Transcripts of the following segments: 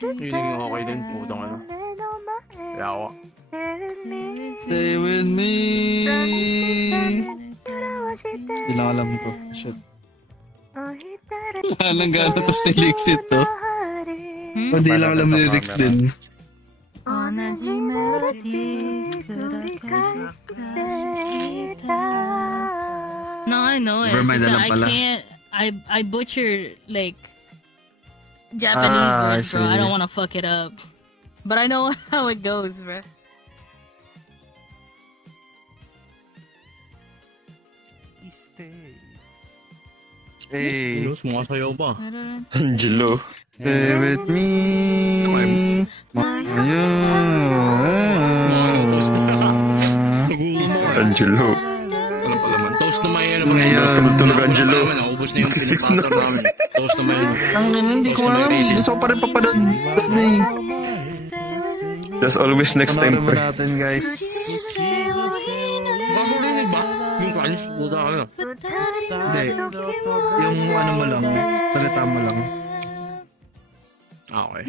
Feeling okay din. Putang ano. Kaya ako. Stay with me. Hindi lang alam ko. Shit. Walang gana to si Lixit to. Hindi lang alam lyrics din. No, I know it. I can't. I butcher like Japanese words, bro. I don't want to fuck it up, but I know how it goes, bro. Hey, sumasayaw pa. Angelo. Stay with me. Angelo. Wala pa laman. Toast na may ano pa rin. Toast na magtulog, Angelo. Naubos na yung pinapatro namin. Toast na may ano. Hindi ko alam. Gusto ko pa rin papadod eh. Just always next time, pre. Natin, guys. Gagawin ba? Yung crunch? Buta ka na. Hindi. Yung ano mo lang. Salita mo lang. Okay.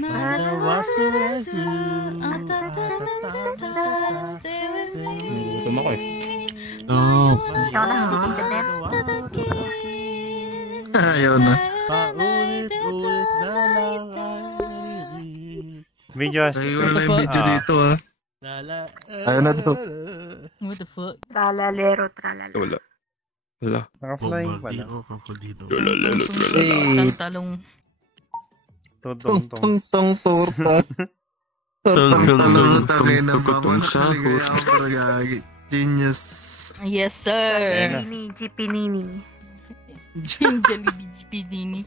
Gutom ako eh. No. Ayaw na. Paulit-ulit na lang videos. Ayaw na yung video dito ah. Ayaw na to. What the fuck? Tralalero, tralala. Wala. Wala. Naka-flying pala. Talong. Tong torta. Tong tangin na mama. Genius. Yes, sir. Pinini, Pinini. Jollibee Pinini.